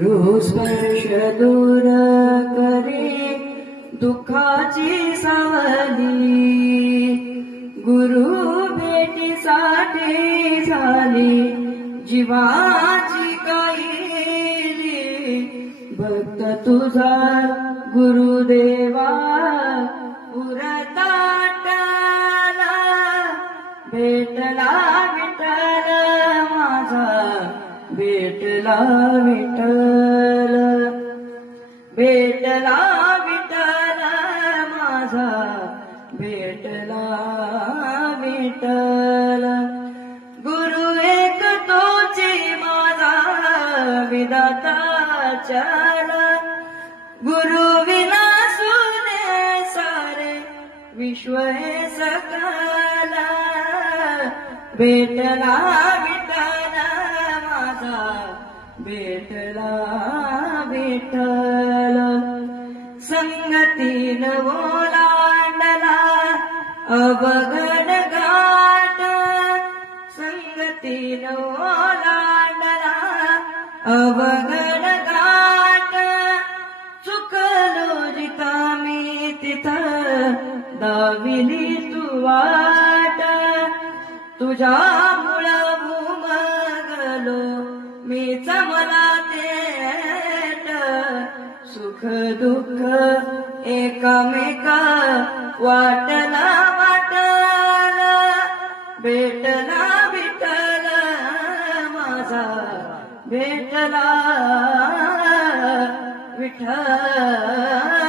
स्पर्श दूर करे दुःखाची सावली, गुरु भेटीसाठी झाली जीवाची कैली. भक्त तुझा गुरुदेवा पुरताटला, भेटला विठ्ठल माझा, भेटला विठ्ठल, भेटला विठ्ठल माझा, भेटला विठ्ठल. गुरु एक तोची माझा विधाता चल, गुरु विना सुने सारे विश्व हे सकल. भेटला विठ्ठल माझा, भेटला विठ्ठल. संगतीन ओलांडला अवघड घाट, संगतीन ओलांडला अवघड घाट. चुकलो जिता मी तिथं दाविली तू वाट, तुझ्यामुळं उमगलो मीच मला थेट. सुख दुःख एकामेका वाटला वाटला, भेटला विठ्ठल माझा, भेटला विठ्ठल.